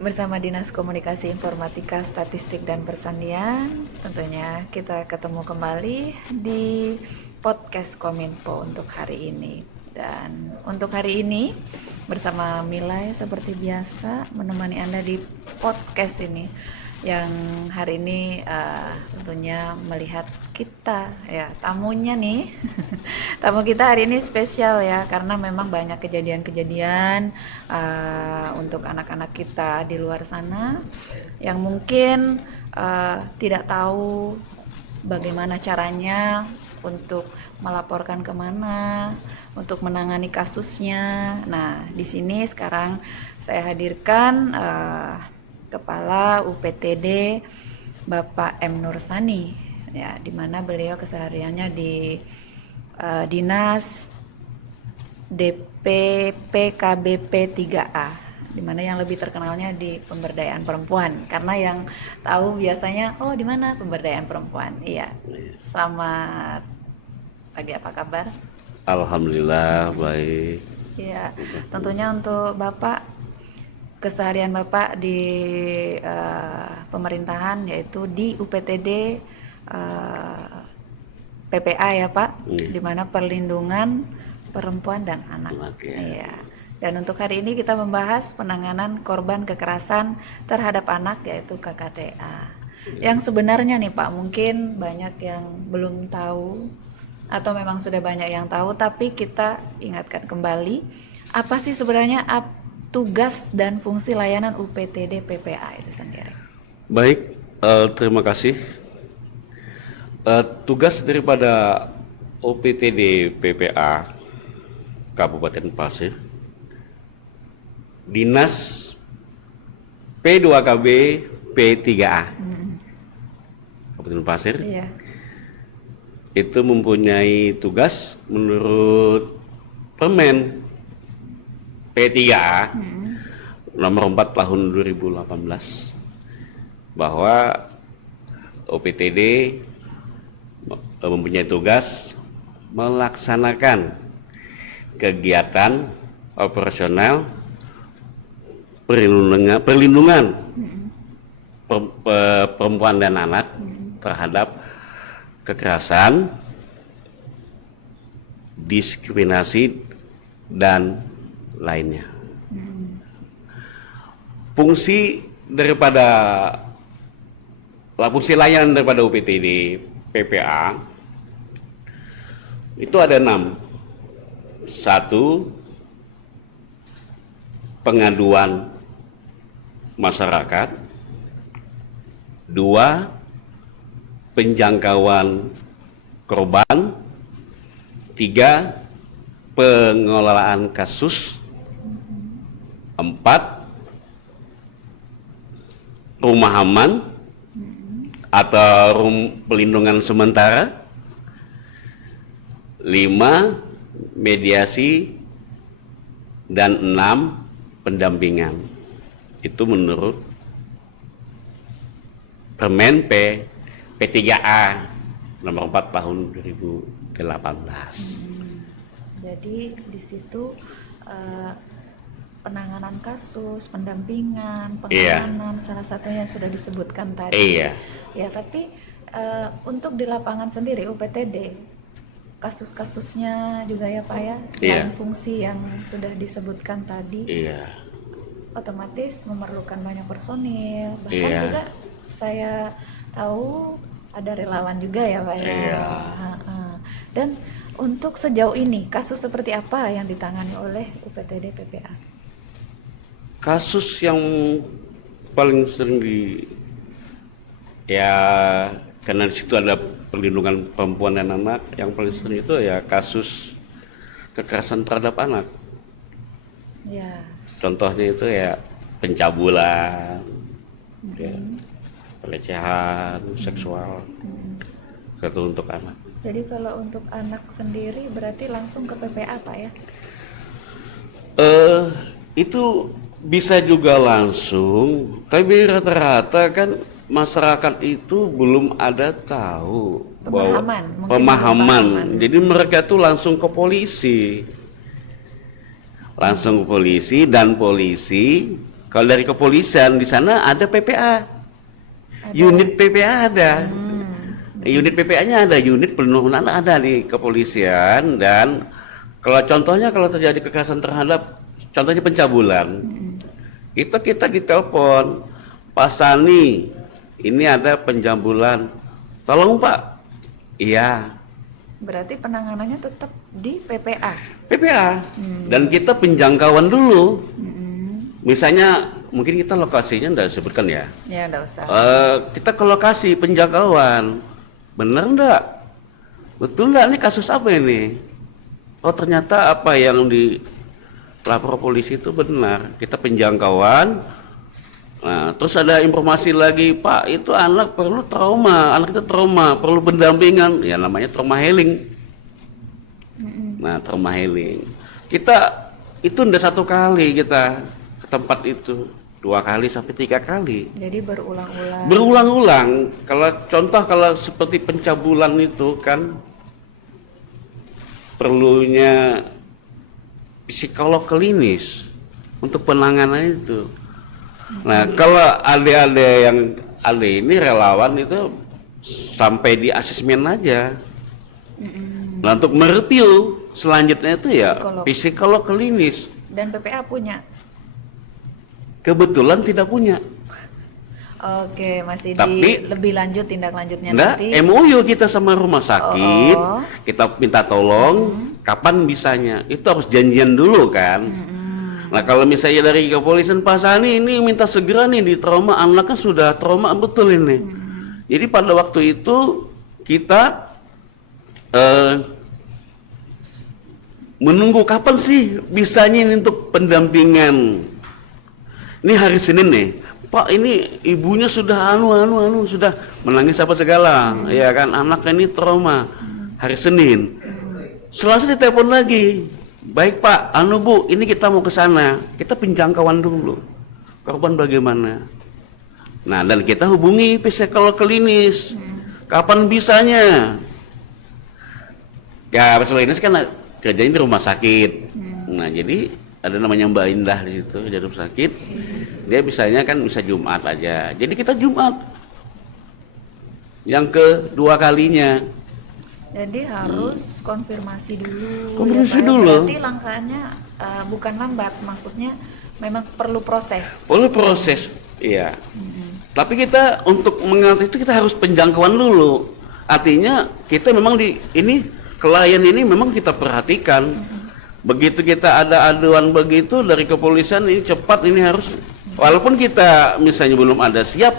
Bersama Dinas Komunikasi Informatika, Statistik dan Persandian, tentunya kita ketemu kembali di podcast Kominfo untuk hari ini. Dan untuk hari ini bersama Milay seperti biasa menemani Anda di podcast ini, yang hari ini tentunya melihat kita ya, tamunya nih. Tamu kita hari ini spesial ya, karena memang banyak kejadian-kejadian untuk anak-anak kita di luar sana yang mungkin tidak tahu bagaimana caranya untuk melaporkan kemana, untuk menangani kasusnya. Nah, di sini sekarang saya hadirkan Kepala UPTD Bapak M. Nursani, ya, di mana beliau kesehariannya di Dinas DPPKBP 3A, di mana yang lebih terkenalnya di pemberdayaan perempuan. Karena yang tahu biasanya, oh di mana pemberdayaan perempuan. Iya. Selamat pagi, apa kabar? Alhamdulillah baik. Iya. Tentunya untuk Bapak, keseharian Bapak di pemerintahan, yaitu di UPTD PPA ya Pak, di mana perlindungan perempuan dan anak. Ya. Iya. Dan untuk hari ini kita membahas penanganan korban kekerasan terhadap anak, yaitu KKTA. Yang sebenarnya nih Pak, mungkin banyak yang belum tahu atau memang sudah banyak yang tahu, tapi kita ingatkan kembali apa sih sebenarnya tugas dan fungsi layanan UPTD PPA itu sendiri. Baik, terima kasih. Tugas daripada OPTD PPA Kabupaten Pasir, Dinas P2KB P3A Kabupaten Pasir, Iya. itu mempunyai tugas menurut Permen P3A nomor 4 tahun 2018 bahwa OPTD mempunyai tugas melaksanakan kegiatan operasional perlindungan perempuan dan anak terhadap kekerasan, diskriminasi, dan lainnya. Fungsi layanan daripada UPTD PPA itu ada 6. 1. Pengaduan masyarakat. 2. Penjangkauan korban. 3. Pengelolaan kasus. 4. Rumah aman atau pelindungan sementara. 5. Mediasi. Dan 6. Pendampingan. Itu menurut Permen P3A nomor 4 tahun 2018. Jadi di situ penanganan kasus, pendampingan, pengamanan, salah satunya yang sudah disebutkan tadi. Iya. Ya, tapi untuk di lapangan sendiri UPTD, kasus-kasusnya juga ya Pak ya, selain fungsi yang sudah disebutkan tadi, otomatis memerlukan banyak personil, bahkan juga saya tahu ada relawan juga ya Pak ya. Dan untuk sejauh ini kasus seperti apa yang ditangani oleh UPTD PPA? Kasus yang paling sering karena di situ ada perlindungan perempuan dan anak, yang paling sering itu ya kasus kekerasan terhadap anak. Ya. Contohnya itu ya pencabulan, pelecehan seksual, itu untuk anak. Jadi kalau untuk anak sendiri berarti langsung ke PPA Pak ya? Itu bisa juga langsung, tapi rata-rata kan masyarakat itu belum ada tahu pemahaman. Jadi mereka tuh langsung ke polisi, dan polisi Kalau dari kepolisian di sana ada PPA, unit PPA ada. Unit PPA-nya ada, unit pelindungan anak ada di kepolisian. Dan kalau contohnya kalau terjadi kekerasan terhadap, contohnya pencabulan, itu kita ditelepon, Pak Sani, ini ada pencabulan, tolong Pak. Iya. Berarti penanganannya tetap di PPA. PPA. Dan kita penjangkauan dulu. Misalnya mungkin kita lokasinya enggak disebutkan ya. Ya, enggak usah. Kita ke lokasi penjangkauan. Bener enggak? Betul enggak, ini kasus apa ini? Oh ternyata apa yang dilapor polisi itu benar. Kita penjangkauan. Nah, terus ada informasi lagi, Pak, itu anak perlu trauma, anak itu trauma, perlu pendampingan. Ya namanya trauma healing. Nah, trauma healing. Kita itu enggak satu kali kita ke tempat itu, 2 kali sampai 3 kali. Jadi berulang-ulang. Berulang-ulang. Kalau seperti pencabulan itu kan perlunya psikolog klinis untuk penanganan itu. Nah, kalau adik-adik yang ini relawan itu sampai di asesmen aja. Nah, untuk mereview selanjutnya itu ya psikolog klinis. Dan PPA punya. Kebetulan tidak punya. Oke, masih Tapi, lebih lanjut tindak lanjutnya nanti. nanti. MOU kita sama rumah sakit, kita minta tolong kapan bisanya. Itu harus janjian dulu kan. Nah, kalau misalnya dari kepolisian, Pak Sani ini minta segera nih di trauma, anaknya sudah trauma betul ini. Jadi pada waktu itu kita menunggu kapan sih bisanya ini untuk pendampingan. Ini hari Senin nih, Pak, ini ibunya sudah sudah menangis apa segala, ya kan, anaknya ini trauma. Hari Senin, Selasa ditelepon lagi, baik Pak, Bu, ini kita mau ke sana, kita penjangkauan dulu, korban bagaimana. Nah, dan kita hubungi psikolog klinis, kapan bisanya. Ya, psikolog klinis kan kerjanya di rumah sakit. Nah, jadi ada namanya Mbak Indah di situ di rumah sakit. Dia bisanya kan bisa Jumat aja. Jadi kita Jumat. Yang kedua kalinya. Jadi harus konfirmasi dulu. Konfirmasi ya, Pak. dulu. Berarti langkahnya bukan lambat, maksudnya memang perlu proses. Perlu proses, iya. Tapi kita untuk mengatur itu kita harus penjangkauan dulu. Artinya kita memang klien ini memang kita perhatikan. Begitu kita ada aduan begitu dari kepolisian, ini cepat, ini harus, walaupun kita misalnya belum ada siap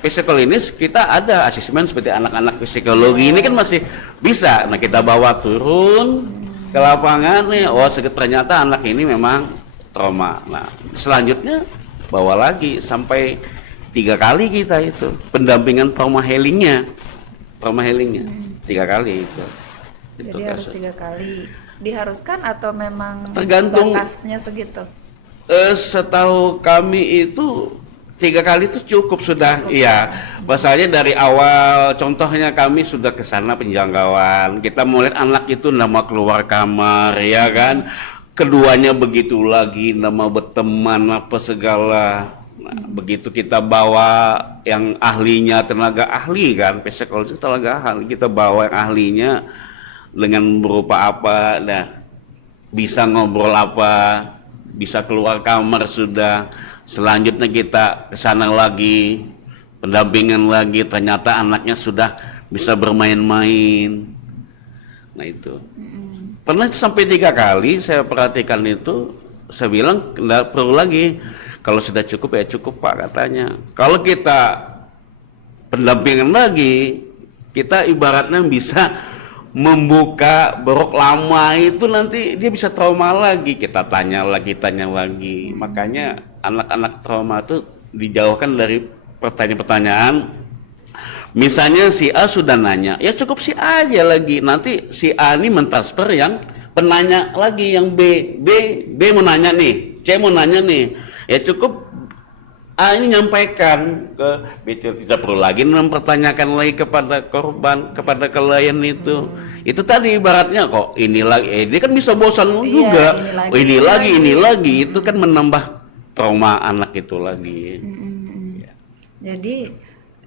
psikologinis, kita ada asesmen seperti anak-anak psikologi ini kan masih bisa. Nah, kita bawa turun ke lapangan nih, ternyata anak ini memang trauma. Nah, selanjutnya bawa lagi sampai 3 kali kita itu pendampingan trauma healingnya 3 kali itu. Jadi harus 3 kali. Diharuskan atau memang tergantung batasnya segitu? Setahu kami itu 3 kali itu cukup sudah. Iya, masalahnya dari awal, contohnya kami sudah ke sana penjangkauan, kita mau lihat anak itu nama keluar kamar, ya kan, keduanya begitu lagi, nama berteman apa segala. Nah, begitu kita bawa yang ahlinya, tenaga ahli kan, psikologi tenaga ahli, kita bawa yang ahlinya dengan berupa apa, nah bisa ngobrol apa, bisa keluar kamar sudah. Selanjutnya kita ke sana lagi, pendampingan lagi, ternyata anaknya sudah bisa bermain-main. Nah itu. Pernah sampai 3 kali saya perhatikan itu, saya bilang tidak perlu lagi. Kalau sudah cukup ya cukup Pak katanya. Kalau kita pendampingan lagi, kita ibaratnya bisa membuka borok lama itu, nanti dia bisa trauma lagi, kita tanya lagi. Makanya anak-anak trauma itu dijauhkan dari pertanyaan-pertanyaan. Misalnya si A sudah nanya, ya cukup si A aja lagi, nanti si A ini mentransfer yang penanya lagi, yang B mau nanya nih, C mau nanya nih, ya cukup A ini nyampaikan ke B, tidak perlu lagi mempertanyakan lagi kepada korban, kepada klien itu. Itu tadi ibaratnya kok ini lagi, dia kan bisa bosan juga. Ini lagi, itu kan menambah trauma anak itu lagi. Ya. Jadi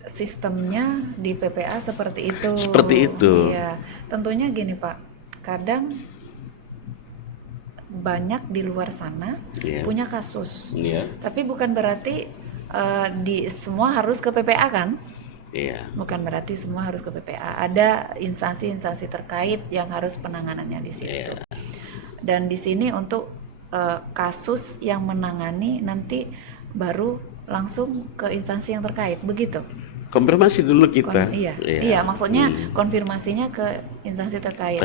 sistemnya di PPA seperti itu. Seperti itu. Iya, tentunya gini Pak, kadang banyak di luar sana punya kasus, tapi bukan berarti di semua harus ke PPA kan? Bukan berarti semua harus ke PPA. Ada instansi-instansi terkait yang harus penanganannya di situ. Dan di sini untuk kasus yang menangani nanti baru langsung ke instansi yang terkait, begitu? Konfirmasi dulu kita. Iya, maksudnya konfirmasinya ke instansi terkait.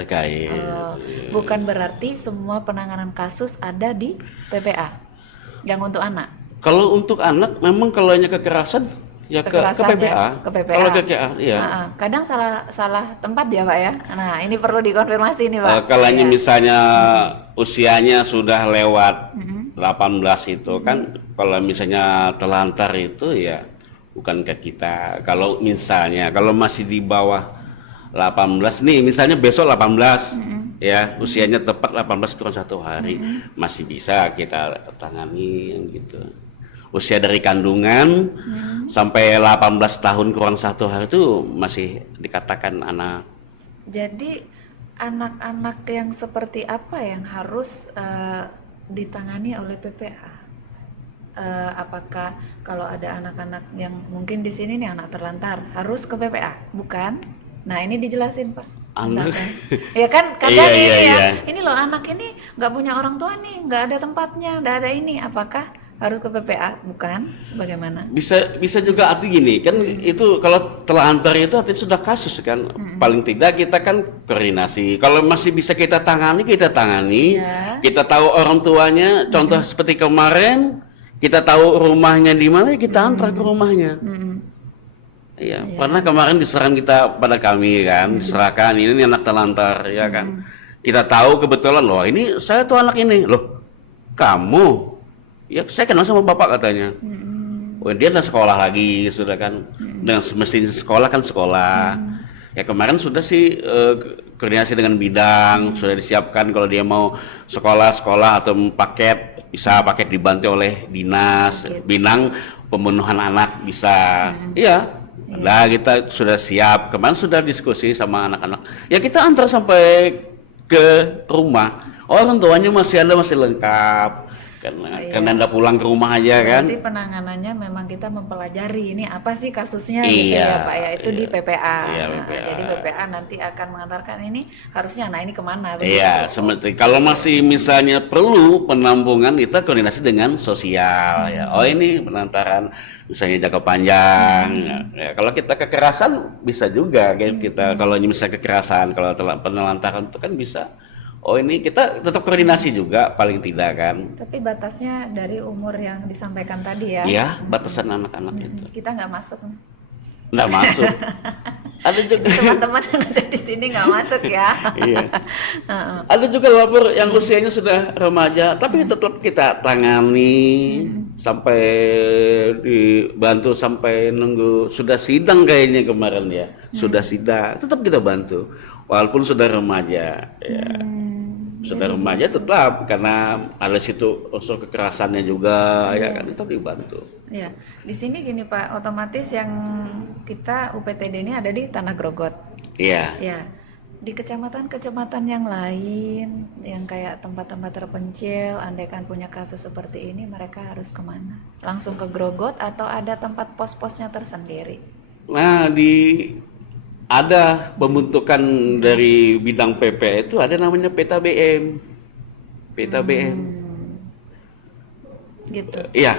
Bukan berarti semua penanganan kasus ada di PPA yang untuk anak. Kalau untuk anak, memang kalau hanya kekerasan ya ke PPA. Kalau KKA, iya. Kadang salah tempat ya Pak ya. Nah, ini perlu dikonfirmasi nih Pak. Kalau misalnya usianya sudah lewat 18 itu kan, kalau misalnya terlantar itu ya bukan ke kita. Kalau misalnya kalau masih di bawah 18 nih, misalnya besok 18 ya, usianya tepat 18 kurang 1 hari, masih bisa kita tangani gitu. Usia dari kandungan sampai 18 tahun kurang 1 hari itu masih dikatakan anak. Jadi anak-anak yang seperti apa yang harus ditangani oleh PPA? Apakah kalau ada anak-anak yang mungkin di sini nih anak terlantar harus ke PPA? Bukan? Nah, ini dijelasin Pak. Anak ya kan kadang ini loh anak ini nggak punya orang tua nih, nggak ada tempatnya, nggak ada ini, apakah harus ke PPA? Bukan? Bagaimana? Bisa juga arti gini kan, itu kalau terlantar itu artinya sudah kasus kan. Paling tidak kita kan koordinasi. Kalau masih bisa kita tangani, kita tahu orang tuanya, contoh seperti kemarin kita tahu rumahnya di mana, kita antar ke rumahnya. Pernah kemarin diserang kita pada kami kan, diserahkan ini anak terlantar ya kan. Kita tahu kebetulan loh, ini saya tuh anak ini loh, kamu ya saya kenal sama bapak katanya. Dia udah sekolah lagi sudah kan, dengan semestinya sekolah kan sekolah. Ya kemarin sudah sih koordinasi dengan bidang, sudah disiapkan kalau dia mau sekolah atau paket, bisa paket dibantu oleh dinas, bidang pembunuhan anak bisa. Nah kita sudah siap, kemarin sudah diskusi sama anak-anak. Ya kita antar sampai ke rumah, orang tuanya masih lengkap. Karena Anda pulang ke rumah aja kan. Berarti penanganannya memang kita mempelajari ini apa sih kasusnya gitu ya Pak ya, itu di PPA. Jadi PPA nanti akan mengantarkan ini harusnya ini kemana begitu. Seperti kalau masih misalnya perlu penampungan, kita koordinasi dengan sosial ya. Ini penantaran misalnya jangka panjang. Kalau kita kekerasan bisa juga kayak kita, kalau misalnya kekerasan, kalau penelantaran itu kan bisa. Ini kita tetap koordinasi juga paling tidak kan. Tapi batasnya dari umur yang disampaikan tadi ya. Iya, batasan anak-anak itu. Kita nggak masuk. Nggak masuk. Ada juga teman-teman yang ada di sini nggak masuk ya. Ada juga lapor yang usianya sudah remaja, tapi tetap kita tangani sampai dibantu sampai nunggu sudah sidang kayaknya kemarin ya. Sudah sidang, tetap kita bantu. Walaupun sudah remaja, sudah remaja tetap karena ada situ unsur kekerasannya juga, ya kan itu dibantu. Ya, di sini gini Pak, otomatis yang kita UPTD ini ada di Tanah Grogot. Iya. Ya, di kecamatan-kecamatan yang lain, yang kayak tempat-tempat terpencil, andaikan punya kasus seperti ini, mereka harus kemana? Langsung ke Grogot atau ada tempat pos-posnya tersendiri? Nah, ada pembentukan dari bidang PP itu ada namanya peta BM. Gitu. Iya,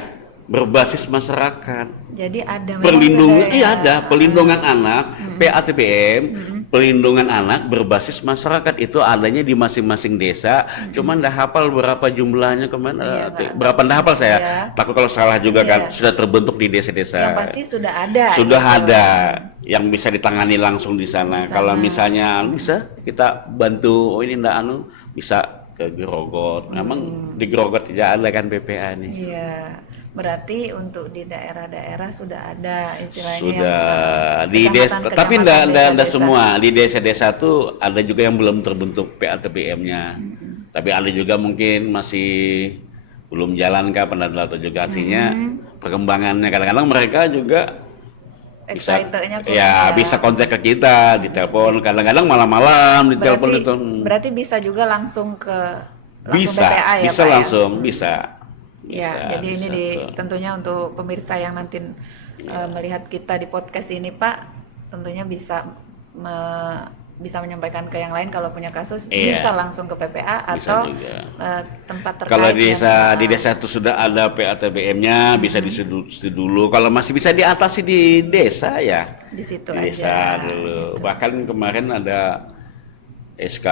berbasis masyarakat. Jadi ada perlindungan, ada pelindungan anak, PATBM, pelindungan anak berbasis masyarakat itu adanya di masing-masing desa. Cuman dah hafal berapa jumlahnya kemana, berapa dah hafal saya. Takut kalau salah juga kan, sudah terbentuk di desa-desa. Yang pasti sudah ada. Sudah ada yang bisa ditangani langsung di sana. Kalau misalnya bisa kita bantu, ini ndak bisa ke Grogot. Memang di Grogot tidak ada kan PPA nih. Iya. Berarti untuk di daerah-daerah sudah ada istilahnya. Sudah di desa, tapi enggak semua. Di desa-desa tuh ada juga yang belum terbentuk PATBM-nya. Tapi ada juga mungkin masih belum jalan kah pendataan, atau juga artinya perkembangannya. Kadang-kadang mereka juga bisa Excitednya kurang ya bisa kontak ke kita di telepon, kadang-kadang malam-malam di telepon itu. Berarti bisa juga langsung Bisa, PPA ya bisa Pak langsung, ya? bisa. Ya, jadi ini bisa tuh. tentunya untuk pemirsa yang nanti melihat kita di podcast ini Pak, tentunya bisa menyampaikan ke yang lain kalau punya kasus, Iya. bisa langsung ke PPA Bisa atau juga. tempat terkait. Kalau yang, di desa itu sudah ada PATBM-nya, bisa disitu dulu. Kalau masih bisa diatasi di desa ya, di situ di aja. desa dulu. Bahkan kemarin ada SK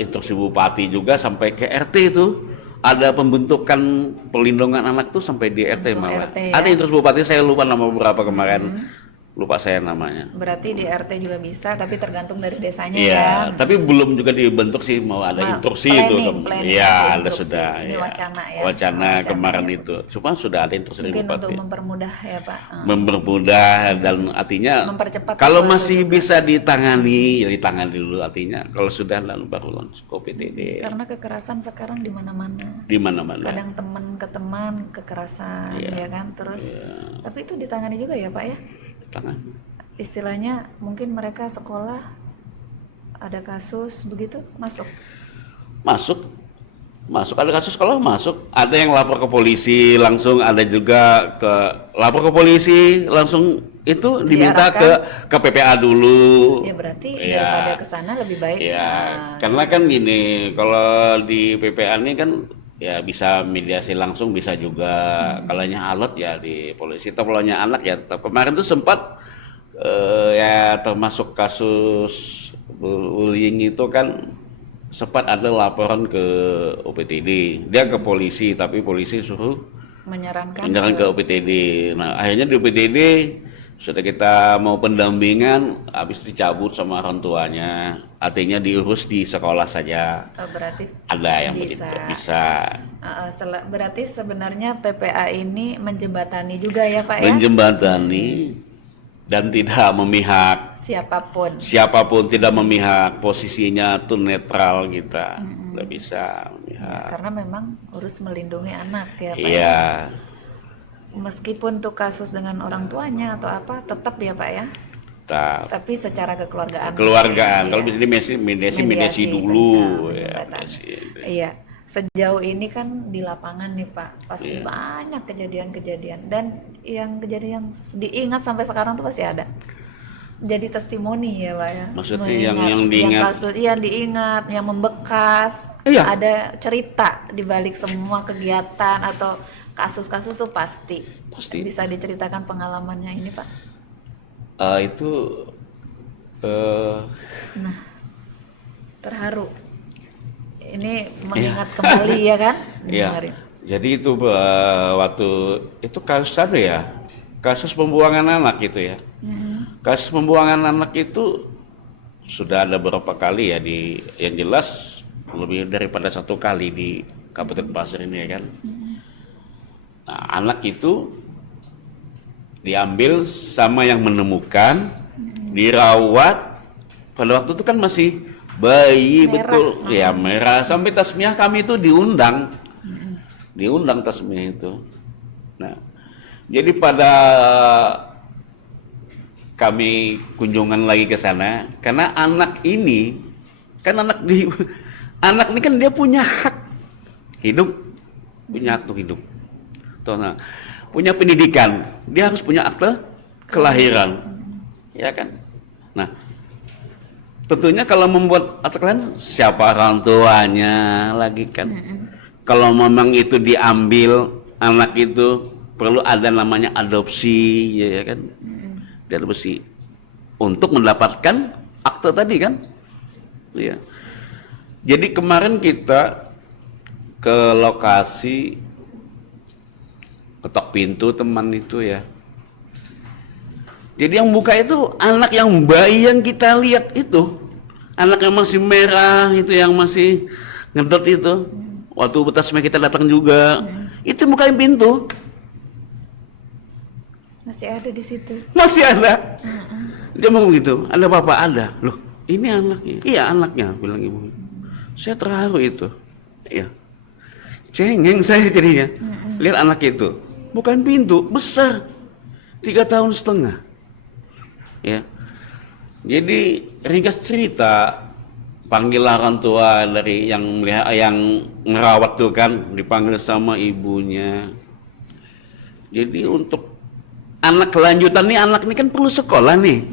instruksi bupati juga sampai ke RT itu. Ada pembentukan pelindungan anak tuh sampai di RT Langsung malah. RT ya? Ada instruksi bupati, saya lupa nama beberapa kemarin. Lupa saya namanya. Berarti di RT juga bisa, tapi tergantung dari desanya Iya, ya. tapi belum juga dibentuk sih, mau ada instruksi itu. Planning Iya, masih ada instruksi. sudah. Ini Ya. wacana ya. Wacana kemarin ya. itu. Cuma sudah ada instruksi dari Mungkin bupati. untuk mempermudah ya Pak. Mempermudah dan artinya Mempercepat kalau sesuatu masih juga. bisa ditangani, ya ditangani dulu artinya. Kalau sudah lalu baru langsung ke OPTD. Karena kekerasan sekarang di mana-mana. Di mana-mana. Kadang teman ke teman kekerasan ya kan, terus tapi itu ditangani juga ya Pak ya. Tangan. Istilahnya mungkin mereka sekolah ada kasus begitu masuk. Masuk ada kasus sekolah masuk, ada yang lapor ke polisi langsung, ada juga lapor ke polisi langsung itu diminta ke PPA dulu. Ya berarti daripada ke sana lebih baik. Ya, karena kan gini, kalau di PPA ini kan ya bisa mediasi langsung, bisa juga kalau alat ya di polisi. Tapi kalau anak ya tetap. Kemarin tuh sempat ya termasuk kasus bullying itu kan sempat ada laporan ke OPTD, dia ke polisi tapi polisi suruh menyarankan ke OPTD. Nah akhirnya di OPTD sudah kita mau pendampingan, habis dicabut sama orang tuanya, artinya diurus di sekolah saja. Berarti ada yang begitu bisa. Berarti sebenarnya PPA ini menjembatani juga ya Pak ya? Menjembatani dan tidak memihak siapapun, tidak memihak, posisinya tuh netral kita, nggak bisa memihak. Karena memang harus melindungi anak ya Pak. Iya. Meskipun tuh kasus dengan orang tuanya atau apa, tetap ya Pak ya. Tapi secara kekeluargaan. Kalau bisa mediasi dulu ya. Iya. Sejauh ini kan di lapangan nih Pak, pasti banyak kejadian-kejadian, dan yang kejadian yang diingat sampai sekarang tuh pasti ada. Jadi testimoni ya Pak ya. Maksudnya yang diingat, kasus yang diingat, yang membekas, ada cerita di balik semua kegiatan atau kasus-kasus tuh pasti. Bisa diceritakan pengalamannya ini Pak? Nah, terharu. Ini mengingat kembali ya kan? Iya. Jadi itu waktu itu kasus pembuangan anak itu ya. Kasus pembuangan anak itu sudah ada beberapa kali ya, yang jelas lebih daripada satu kali di Kabupaten Pasir ini ya kan. Nah, anak itu diambil sama yang menemukan, dirawat. Pada waktu itu kan masih bayi, merah. Betul ya, merah. Sampai tasmiyah kami itu diundang tasmiyah itu. Nah, jadi pada kami kunjungan lagi ke sana, karena anak ini kan anak ini kan dia punya hak hidup, nah, punya pendidikan, dia harus punya akte kelahiran, ya kan. Nah, tentunya kalau membuat akte kelahiran, siapa orang tuanya lagi kan. Kalau memang itu diambil anak itu, perlu ada namanya adopsi, ya kan. Diadopsi untuk mendapatkan akte tadi kan. Ya. Jadi kemarin kita ke lokasi, ketok pintu teman itu ya. Jadi yang buka itu anak yang bayi yang kita lihat itu, anak yang masih merah itu, yang masih ngedot itu. Waktu betasnya kita datang juga, itu bukain pintu. Masih ada di situ. Masih ada. Dia ngomong gitu, ada bapak, ada. Loh, ini anaknya. Iya anaknya, bilang ibu. Saya terharu itu. Iya. cengeng saya jadinya. Lihat anak itu, bukan pintu, besar, 3 tahun setengah. Ya, jadi ringkas cerita, panggillah orang tua dari yang merawat tuh kan, dipanggil sama ibunya. Jadi untuk anak kelanjutan nih, anak ini kan perlu sekolah nih,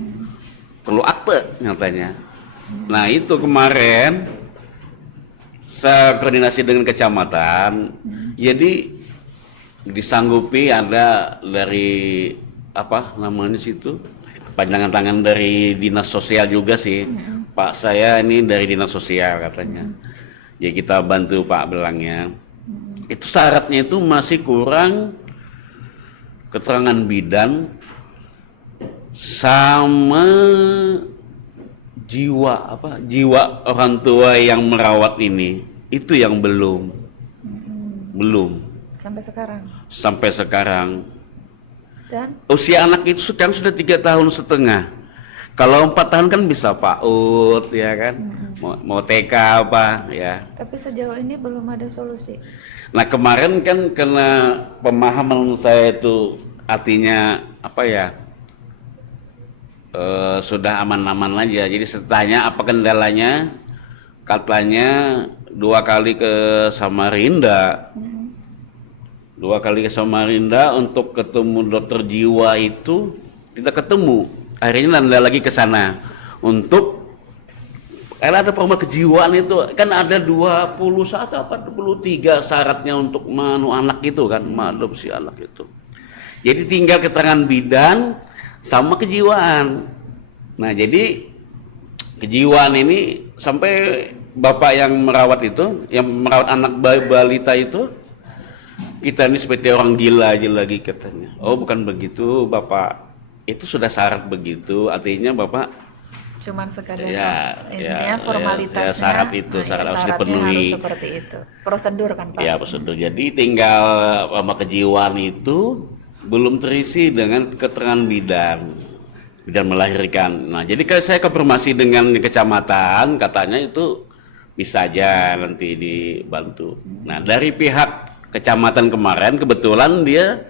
perlu akte nyatanya. Nah itu kemarin saya koordinasi dengan kecamatan, jadi disanggupi ada dari apa namanya situ, panjangan tangan dari dinas sosial juga sih. Pak saya ini dari dinas sosial katanya. Ya kita bantu Pak bilangnya. Itu syaratnya itu masih kurang keterangan bidan sama jiwa orang tua yang merawat ini, itu yang belum sampai sekarang. Dan Usia anak itu sekarang sudah 3 tahun setengah. Kalau 4 tahun kan bisa PAUD ya kan, mau TK apa ya. tapi sejauh ini belum ada solusi. Nah kemarin kan kena pemahaman saya itu artinya apa ya, sudah aman-aman aja. Jadi setanya apa kendalanya, katanya 2 kali ke Samarinda, 2 kali ke Samarinda untuk ketemu dokter jiwa itu tidak ketemu. Akhirnya nanda lagi ke sana untuk karena ada program kejiwaan itu kan ada 21 apa 23 syaratnya untuk anak itu kan, mengadopsi anak itu. Jadi tinggal keterangan bidan sama kejiwaan. Nah jadi kejiwaan ini sampai bapak yang merawat itu, yang merawat anak balita itu, kita ini seperti orang gila aja lagi katanya. Oh bukan begitu bapak, itu sudah syarat begitu, artinya bapak Cuman sekadar ya, intinya formalitasnya, syarat itu syarat harus dipenuhi. Harus seperti itu, prosedur kan Pak? Ya prosedur. Jadi tinggal sama kejiwaan itu belum terisi dengan keterangan bidan melahirkan. Nah jadi saya konfirmasi dengan kecamatan, katanya itu bisa aja nanti dibantu. Nah dari pihak kecamatan kemarin kebetulan dia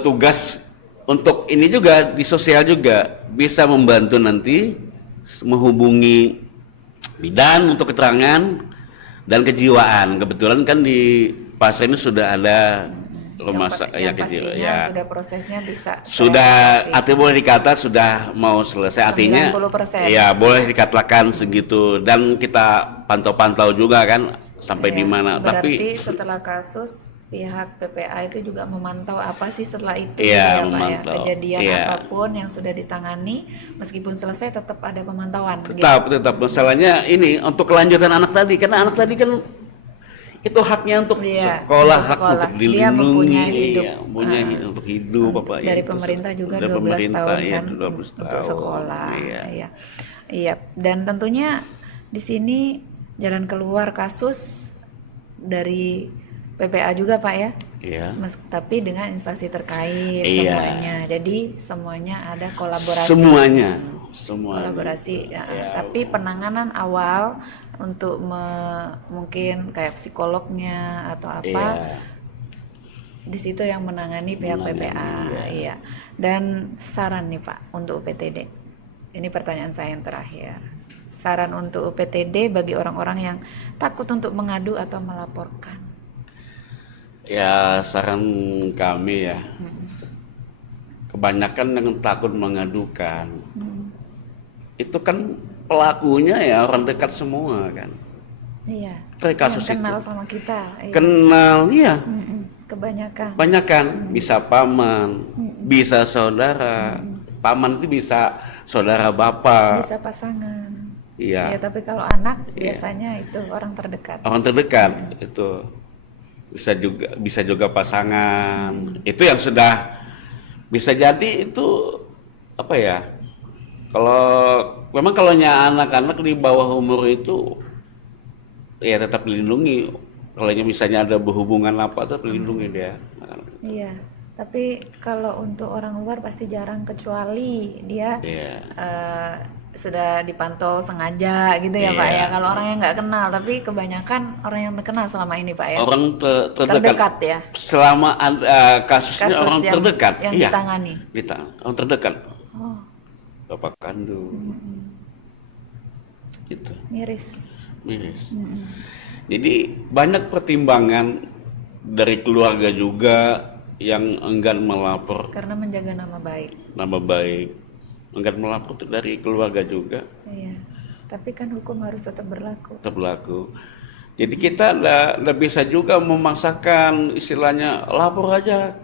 tugas untuk ini juga di sosial juga bisa membantu nanti menghubungi bidan untuk keterangan dan kejiwaan. Kebetulan kan di pasar ini sudah ada rumah yang kecil ya. Sudah prosesnya bisa. Sudah artinya boleh dikata sudah mau selesai, artinya 90%. Ya boleh dikatakan segitu, dan kita pantau-pantau juga kan sampai di mana. Berarti Tapi setelah kasus pihak PPA itu juga memantau apa sih setelah itu ya, Pak ya, kejadian apapun yang sudah ditangani meskipun selesai tetap ada pemantauan. Tetap masalahnya ini untuk kelanjutan anak tadi, karena anak tadi kan itu haknya untuk sekolah, hak untuk dilindungi, mempunyai untuk hidup Bapak. Dari pemerintah juga 12 tahun kan 12 untuk sekolah. Iya. Dan tentunya di sini jalan keluar kasus dari PPA juga Pak ya. Iya. Tapi dengan instansi terkait semuanya. Jadi semuanya ada kolaborasi. Semua kolaborasi. Tapi penanganan awal untuk mungkin kayak psikolognya atau apa, di situ yang menangani pihak PPA. Iya. Dan saran nih Pak untuk UPTD. Ini pertanyaan saya yang terakhir. Saran untuk UPTD bagi orang-orang yang takut untuk mengadu atau melaporkan. Ya saran kami ya, kebanyakan yang takut mengadukan, itu kan pelakunya ya orang dekat semua kan. Iya. Kasus yang kenal itu. sama kita. Iya. Kenal, iya. Kebanyakan. Bisa paman, bisa saudara. Paman itu bisa saudara bapak. Bisa pasangan. Iya. Ya, tapi kalau anak biasanya itu orang terdekat. Orang terdekat itu. Bisa juga pasangan. Itu yang sudah bisa jadi itu apa ya? Memang kalau anak-anak di bawah umur itu ya tetap dilindungi. Kalau misalnya ada berhubungan apa tetap dilindungi dia. Iya. Tapi kalau untuk orang luar pasti jarang, kecuali dia sudah dipantau sengaja gitu ya Pak ya. Iya. Kalau orang yang nggak kenal, tapi kebanyakan orang yang terkenal selama ini Pak ya. Orang terdekat. Terdekat ya. Selama kasusnya Kasus orang terdekat. yang Iya. ditangani. Orang terdekat. Oh, Bapak kandung. Gitu. miris. Jadi banyak pertimbangan dari keluarga juga yang enggan melapor, Karena menjaga nama baik. nama baik, enggan melapor itu dari keluarga juga Iya. Tapi kan hukum harus tetap berlaku. terberlaku. Jadi kita nggak bisa juga memaksakan istilahnya lapor aja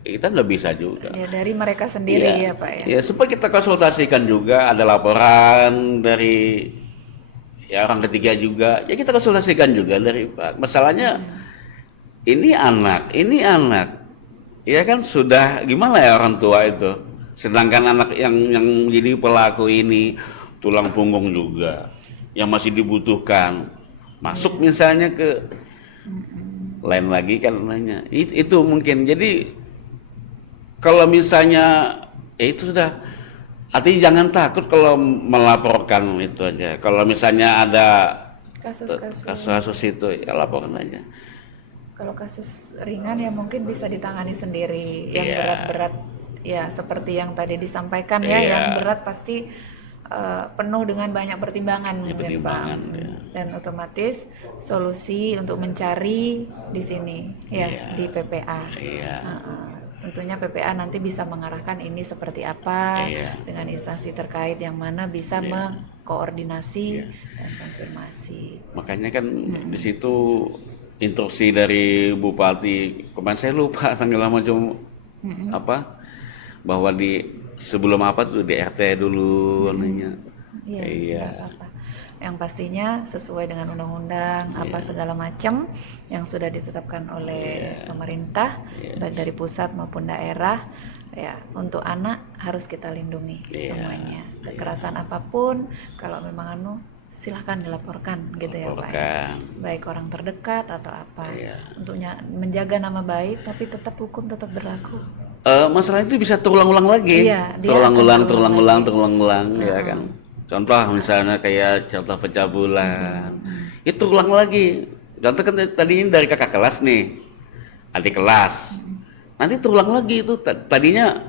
kita nggak bisa juga. Ya, dari mereka sendiri ya Pak ya. Ya, sempat kita konsultasikan juga, ada laporan dari orang ketiga juga. Ya kita konsultasikan juga dari Pak. Masalahnya ini anak. Ya kan sudah gimana ya orang tua itu. Sedangkan anak yang jadi pelaku ini tulang punggung juga yang masih dibutuhkan. Masuk misalnya ke lain lagi kan nanya. Itu mungkin. Jadi kalau misalnya itu sudah, artinya jangan takut kalau melaporkan itu aja. Kalau misalnya ada kasus itu ya laporkan aja. Kalau kasus ringan ya mungkin bisa ditangani sendiri. Yang berat-berat ya seperti yang tadi disampaikan ya, yang berat pasti penuh dengan banyak pertimbangan mungkin Pak. Dan otomatis solusi untuk mencari di sini ya di PPA. Tentunya PPA nanti bisa mengarahkan ini seperti apa dengan instansi terkait yang mana bisa mengkoordinasi dan konfirmasi. Makanya kan di situ instruksi dari Bupati, kemarin saya lupa tanggal macam apa, bahwa sebelum apa tuh di RT dulu nanya. Iya. Apa. Yang pastinya sesuai dengan undang-undang apa segala macam yang sudah ditetapkan oleh pemerintah baik dari pusat maupun daerah. Ya, untuk anak harus kita lindungi semuanya. Kekerasan apapun kalau memang silahkan dilaporkan gitu ya Pak ya. Baik orang terdekat atau apa. Untuknya menjaga nama baik tapi tetap hukum tetap berlaku. Masalah itu bisa terulang-ulang lagi. Terulang-ulang ya kan. Contoh misalnya kayak contoh pencabulan. Itu ulang lagi. Contoh kan tadi ini dari kakak kelas nih. Adik kelas. Nanti terulang lagi itu. Tadinya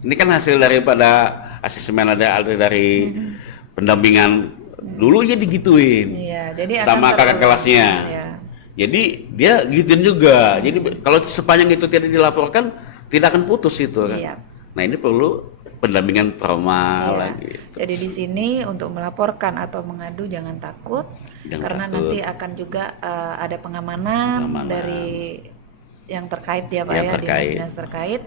ini kan hasil daripada asesmen ada dari pendampingan. Dulu dia digituin jadi sama kakak kelasnya. Jadi dia gituin juga. Jadi kalau sepanjang itu tidak dilaporkan tidak akan putus itu kan. Nah ini perlu pendampingan trauma lagi. Jadi di sini untuk melaporkan atau mengadu jangan takut, karena nanti akan juga ada pengamanan dari yang terkait ya Pak ya, dinas-dinas terkait,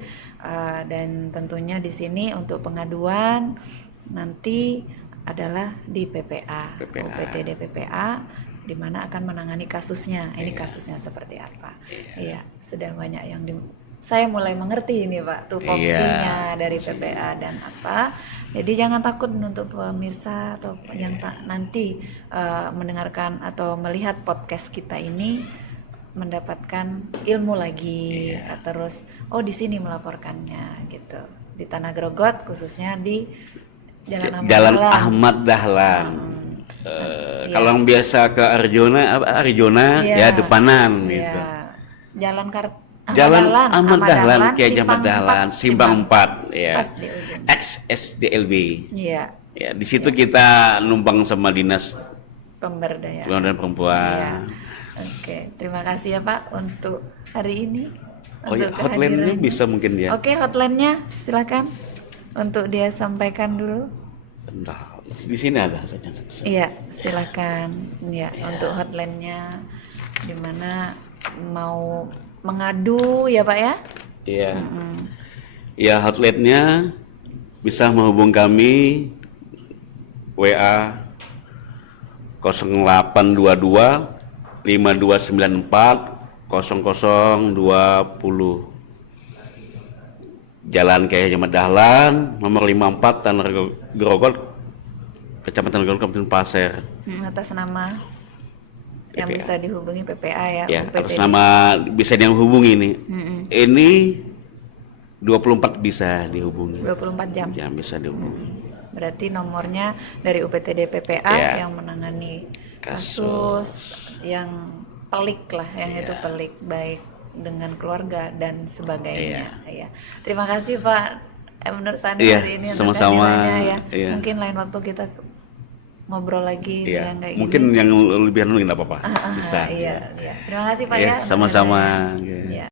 dan tentunya di sini untuk pengaduan nanti adalah di PPA. UPTD PPA di mana akan menangani kasusnya. Ini kasusnya seperti apa? Sudah banyak yang saya mulai mengerti ini Pak, tupoksinya dari PPA dan apa. Jadi jangan takut untuk pemirsa atau yang nanti mendengarkan atau melihat podcast kita ini mendapatkan ilmu lagi. Terus di sini melaporkannya gitu. Di Tanah Grogot khususnya di Jalan Ahmad Dahlan. Kalau yang biasa ke Arjuna ya depanan gitu. Jalan Ahmad Dahlan, Kiai Ahmad Dahlan, Simpang 4 ya. XSDLB. Ya, di situ kita numpang sama dinas pemberdayaan perempuan. Oke, terima kasih ya Pak untuk hari ini. Hotline-nya bisa mungkin dia. Oke, hotline-nya silakan untuk dia sampaikan dulu. Nah, di sini ada. Iya, silakan. Untuk hotline-nya di mana mau mengadu ya Pak ya? Iya. Ya, hotline-nya bisa menghubung kami WA 0822 5294 0020. Jalan Kiai Ahmad Dahlan, nomor 54 Tanah Grogot, Kecamatan Grogot, Kabupaten Pasir. Atas nama yang bisa dihubungi PPA ya. Atas nama bisa dihubungi ini. Ini 24 bisa dihubungi. 24 jam. Ya, bisa dihubungi. Berarti nomornya dari UPTD PPA Iya. yang menangani Kasus. kasus yang pelik lah, yang itu Iya. pelik baik dengan keluarga dan sebagainya. Iya. Ya. Terima kasih Pak Nur Sani Iya, hari ini untuk sama-sama. kehadirannya ya. Iya. Mungkin lain waktu kita ngobrol lagi Iya, yang kayak mungkin gini. yang lebih anu nggak apa-apa. Bisa. Iya, iya. Terima kasih Pak Iya, ya. untuk sama-sama. kehadirannya. Iya. Iya.